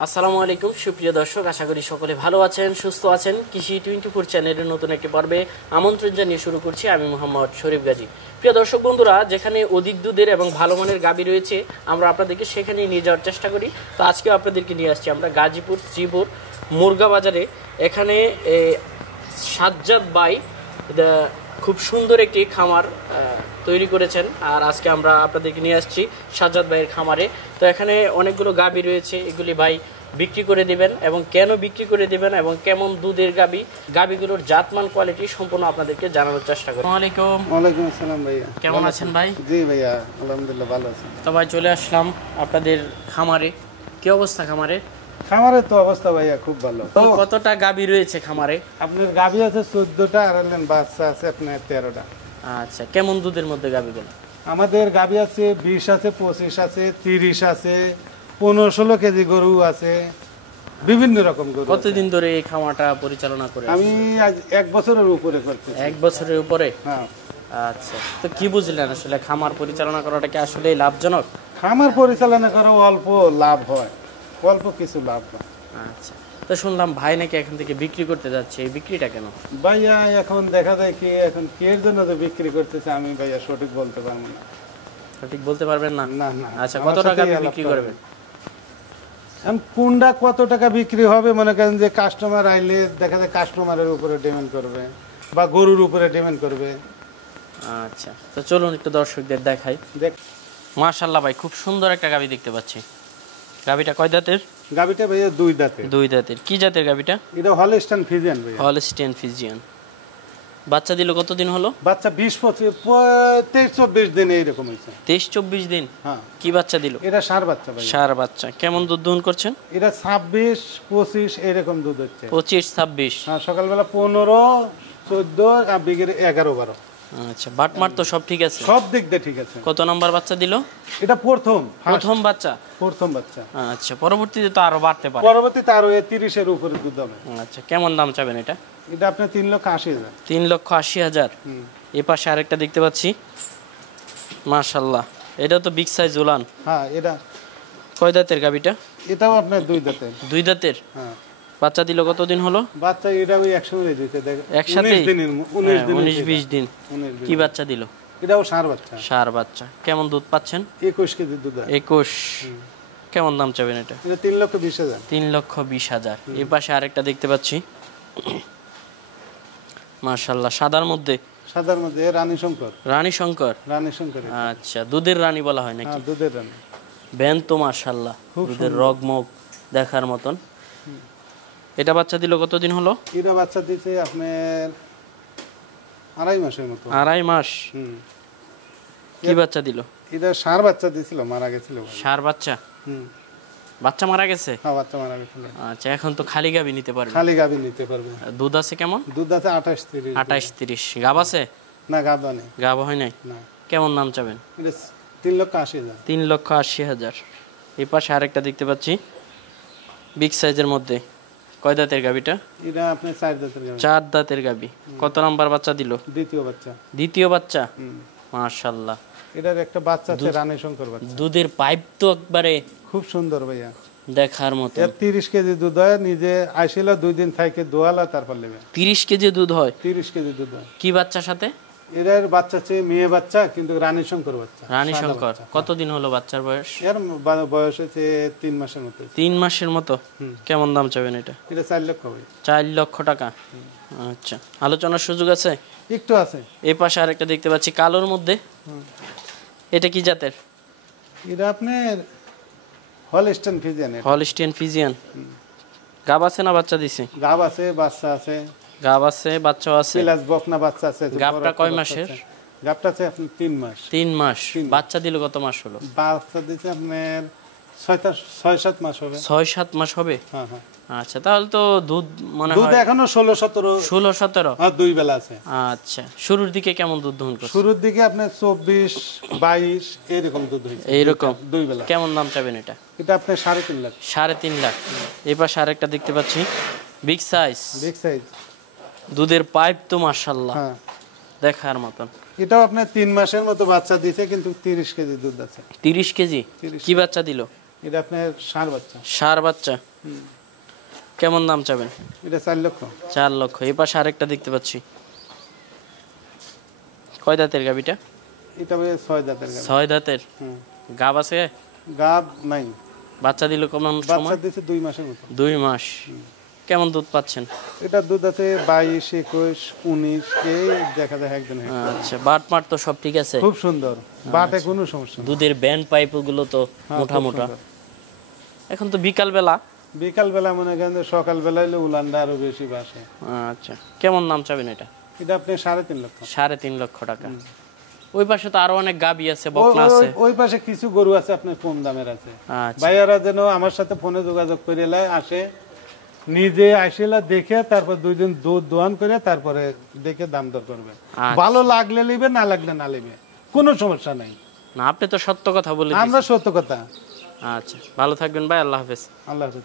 আসসালামু আলাইকুম সুপ্রিয় দর্শক, আশা করি সকলে ভালো আছেন, সুস্থ আছেন। কৃষি 24 চ্যানেলের নতুন একটি পর্বে আমন্ত্রণ জানিয়ে শুরু করছি আমি মোহাম্মদ শরীফ গাজী। প্রিয় দর্শক বন্ধুরা, যেখানে অধিক দুধের এবং ভালো মানের গাভী রয়েছে আমরা আপনাদেরকে সেখানেই নিয়ে যাওয়ার চেষ্টা করি। তো আজকে আপনাদেরকে নিয়ে আসছি আমরা গাজীপুর শ্রীপুর মুরগা বাজারে। এখানে সাজ্জাদ ভাই খুব সুন্দর একটি খামার তৈরি করেছেন, আর আজকে আমরা আপনাদেরকে নিয়ে আসছি সাজ্জাদ ভাইয়ের খামারে। তো এখানে অনেকগুলো গাভী রয়েছে, এগুলি ভাই বিক্রি করে দিবেন এবং কেন বিক্রি করে দিবেন এবং কেমন দুধের গাভীগুলোর জাতমান কোয়ালিটি সম্পূর্ণ আপনাদেরকে জানানোর চেষ্টা করি। ওয়ালাইকুম আসসালাম ভাইয়া, কেমন আছেন ভাই? জি ভাইয়া আলহামদুলিল্লাহ ভালো আছি। তো ভাই চলে আসলাম আপনাদের খামারে। কি অবস্থা খামারে? খামারের তো অবস্থা ভাইয়া খুব ভালো। তো কতটা গাভী রয়েছে খামারে? আপনার গাভী আছে 14টা আর বাচ্চা আছে আপনার 13টা। আচ্ছা, কেমন দুধের মধ্যে গাভীগুলো? আমাদের গাভী আছে 20 আছে, 25 আছে, 30 আছে, 15-16 কেজি গরু আছে, বিভিন্ন রকম গরু। কতদিন ধরে এই খামারটা পরিচালনা করে? আমি আজ 1 বছরের উপরে করতেছি। 1 বছরের উপরে? হ্যাঁ। আচ্ছা, তো কি বুঝলেন আসলে খামার পরিচালনা করাটা কি আসলে লাভজনক? খামার পরিচালনা করা অল্প লাভ হয়, অল্প কিছু লাভ হয়। আচ্ছা, তো শুনলাম ভাই নাকি এখান থেকে বিক্রি করতে যাচ্ছে, এই বিক্রিটা কেন? ভাইয়া এখন দেখা যায় কি এখন এর জন্য যে বিক্রি করতেছে আমি ভাইয়া সঠিক বলতে পারবো না। সঠিক বলতে পারবেন না? না না। আচ্ছা, কত টাকা বিক্রি করবেন? কোনটা কত টাকা বিক্রি হবে মনে করেন যে কাস্টমার আইলে দেখা যায় কাস্টমারের উপরে ডিমান্ড করবে বা গরুর উপরে ডিমান্ড করবে। আচ্ছা, তো চলুন একটু দর্শকদের দেখাই। মাশাআল্লাহ ভাই, খুব সুন্দর একটা গাভী দেখতে পাচ্ছি। গাভীটা কয় দাঁতের? গাভীটা ভাইয়া 2 দাঁতের। 2 দাঁতের। কি জাতের গাভীটা? এটা হলস্টাইন ফ্রিজিয়ান ভাইয়া। Holstein Friesian. বাচ্চা দিল কতদিন হলো? বাচ্চা 23-24 দিন এইরকম হইছে। 23-24 দিন? হ্যাঁ। কি বাচ্চা দিল? এটা ষাঁড় বাচ্চা ভাইয়া। ষাঁড় বাচ্চা। কেমন দুধ দহন করছেন? এটা 26-25 এরকম দুধ হচ্ছে। 25-26? হ্যাঁ, সকালবেলা 15-14 আর বিকেলে 11-12। আচ্ছা, বাটমার তো সব ঠিক আছে? সব দিক দিয়ে ঠিক আছে। কত নাম্বার বাচ্চা দিল? এটা প্রথম বাচ্চা? প্রথম বাচ্চা। আচ্ছা, পরবর্তীতে তো আরো বাড়তে পারে? পরবর্তীতে আরো 30 এর উপরে দুধ হবে। আচ্ছা, কেমন দাম চাবেন এটা? এটা আপনার 3,80,000। 3,80,000? এই পাশে আরেকটা দেখতে পাচ্ছি, মাশাআল্লাহ, এটা তো বিগ সাইজ উলান। হ্যাঁ। এটা কয় দাঁতের গাভীটা? এটাও আপনার 2 দাঁতের। 2 দাঁতের? হ্যাঁ। বাচ্চা দিল কতদিন হলো? বাচ্চা এটা ওই একসঙ্গে দিতে দেখ। একসাথে 19 দিন। কি বাচ্চা দিল? এটাও ষাঁড় বাচ্চা। ষাঁড় বাচ্চা। কেমন দুধ পাচ্ছেন? 21 কেজি দুধ। 21? কেমন দাম চাবেন এটা? এটা 3,20,000। 3,20,000। এই পাশে আরেকটা দেখতে পাচ্ছি, মাশাআল্লাহ, সাদার মধ্যে রানী শঙ্কর। রানী শঙ্কর? রানী শঙ্কর। আচ্ছা, দুধের রানী বলা হয় নাকি? হ্যাঁ, দুধের রানী। বেন তো মাশাআল্লাহ, দুধের রগমগ দেখার মতন। এটা বাচ্চা দিল কতদিন হলো? এটা বাচ্চা দিতে আপনার 2.5 মাসের মতো। 2.5 মাস? কি বাচ্চা দিল? এটা ষাঁড় বাচ্চা দিছিল, মারা গেছিল। ষাঁড় বাচ্চা? বাচ্চা মারা গেছে? হ্যাঁ, বাচ্চা মারা গেছিল। আচ্ছা, এখন তো খালি গাভী নিতে পারবে? খালি গাভী নিতে পারবে। দুধ আছে কেমন? দুধ আছে 28-30। 28-30? গাব আছে? না, গাব নেই। গাব হয় নাই? না। কেমন দাম চাবেন? এটা 3,80,000। 3,80,000। এই পাশে আরেকটা দেখতে পাচ্ছি বিগ সাইজের মধ্যে। কয় দাঁতের গাভীটা? এটা আপনি 4 দাঁতের গাভী। 4 দাঁতের গাভী। কত নাম্বার বাচ্চা দিল? দ্বিতীয় বাচ্চা। দ্বিতীয় বাচ্চা? মাশাআল্লাহ। এটার একটা বাচ্চা আছে রানী শঙ্কর বাচ্চা। দুধের পাইপ তো একবারে খুব সুন্দর ভাইয়া, দেখার মতো। এর 30 কেজি দুধ হয়। নিজে আইছিল 2 দিন থেকে দোয়ালা, তারপর নেবে। 30 কেজি দুধ হয়? 30 কেজি দুধ হয়। কি বাচ্চার সাথে? এর বাচ্চা আছে মেয়ে বাচ্চা, কিন্তু রানী শঙ্কর বাচ্চা। রানী শঙ্কর। কতদিন হলো বাচ্চার বয়স? এর বয়স হচ্ছে 3 মাসের মতো। 3 মাসের মতো? কেমন দাম চাবেন এটা? এটা 4 লক্ষ ভাই। 4 লক্ষ টাকা? আচ্ছা, আলোচনার সুযোগ আছে? একটু আছে। এই পাশে আরেকটা দেখতে পাচ্ছি কালোর মধ্যে। এটা কি জাতের? এটা আপনার হলস্টাইন ফ্রিজিয়ান। Holstein Friesian. গাব আছে না বাচ্চা দিছে? গাব আছে, বাচ্চা আছে। গাব আছে, বাচ্চাও আছে। প্লাস বকনা বাচ্চা আছে। গাবটা কয় মাসের? গাবটা আছে আপনার 3 মাস। 3 মাস? বাচ্চা দিল কত মাস হলো? বাচ্চা দিতে আপনার 6-7 মাস হবে। 6-7 মাস হবে? হ্যাঁ হ্যাঁ। আচ্ছা, তাহলে তো দুধ মনে হয় দুধ এখনো 16-17। 16-17? হ্যাঁ, 2 বেলা আছে। আচ্ছা, শুরুর দিকে কেমন দুধ দহন করছে? শুরুর দিকে আপনার 24-22 এরকম দুধ হইছে। এইরকম? 2 বেলা। কেমন দাম চাবেন এটা? এটা আপনার 3.5 লাখ। 3.5 লাখ? এই পাশে আরেকটা দেখতে পাচ্ছি বিগ সাইজ। Big size. দুধের পাইপ তো মাশাআল্লাহ হ্যাঁ, দেখার মতন। এটাও আপনার 3 মাসের মতো বাচ্চা দিছে, কিন্তু 30 কেজি দুধ আছে। 30 কেজি? কি বাচ্চা দিল? এটা আপনার ষাঁড় বাচ্চা। ষাঁড় বাচ্চা। কেমন দাম চাবেন? এটা 4 লক্ষ। 4 লক্ষ। এই পাশে আরেকটা দেখতে পাচ্ছি। কয় দাঁতের গাবিটা? এটা ভাই 6 দাঁতের গাব। 6 দাঁতের। গাব আছে? গাব নাই। বাচ্চা দিল কেমন বাচ্চা সময়? দিয়েছে 2 মাসের মতো। 2 মাস। কেমন দুধ পাচ্ছেন? এটা দুধ আছে 22, 21, 19 এই দেখা যায় একদিন। আচ্ছা, বাট মার তো সব ঠিক আছে? খুব সুন্দর, বাটে কোনো সমস্যা নেই। দুধের ব্যান্ড পাইপ গুলো তো মোটা মোটা। এখন তো বিকাল বেলা। বিকাল বেলা মনে করেন যে সকাল বেলায় উলানটা আরো বেশি বাসে। আচ্ছা, কেমন দাম চাবেন এটা? এটা আপনি 3.5 লক্ষ। 3.5 লক্ষ টাকা। ওই পাশে তো আরো অনেক গাবি আছে, বকনা আছে। ওই পাশে কিছু গরু আছে আপনার কম দামের আছে। আচ্ছা, ভাইয়ারা যেন আমার সাথে ফোনে যোগাযোগ করে আসে, নিজে আসিলা দেখে তারপর 2 দিন দুধ দোয়ান করে তারপরে দেখে দাম দর করবে। ভালো লাগলে নিবে, না লাগলে না নিবে, কোনো সমস্যা নাই। না, আপনি তো সত্য কথা বলে আমরা সত্য কথা। আচ্ছা, ভালো থাকবেন ভাই, আল্লাহ হাফেজ। আল্লাহ হাফেজ।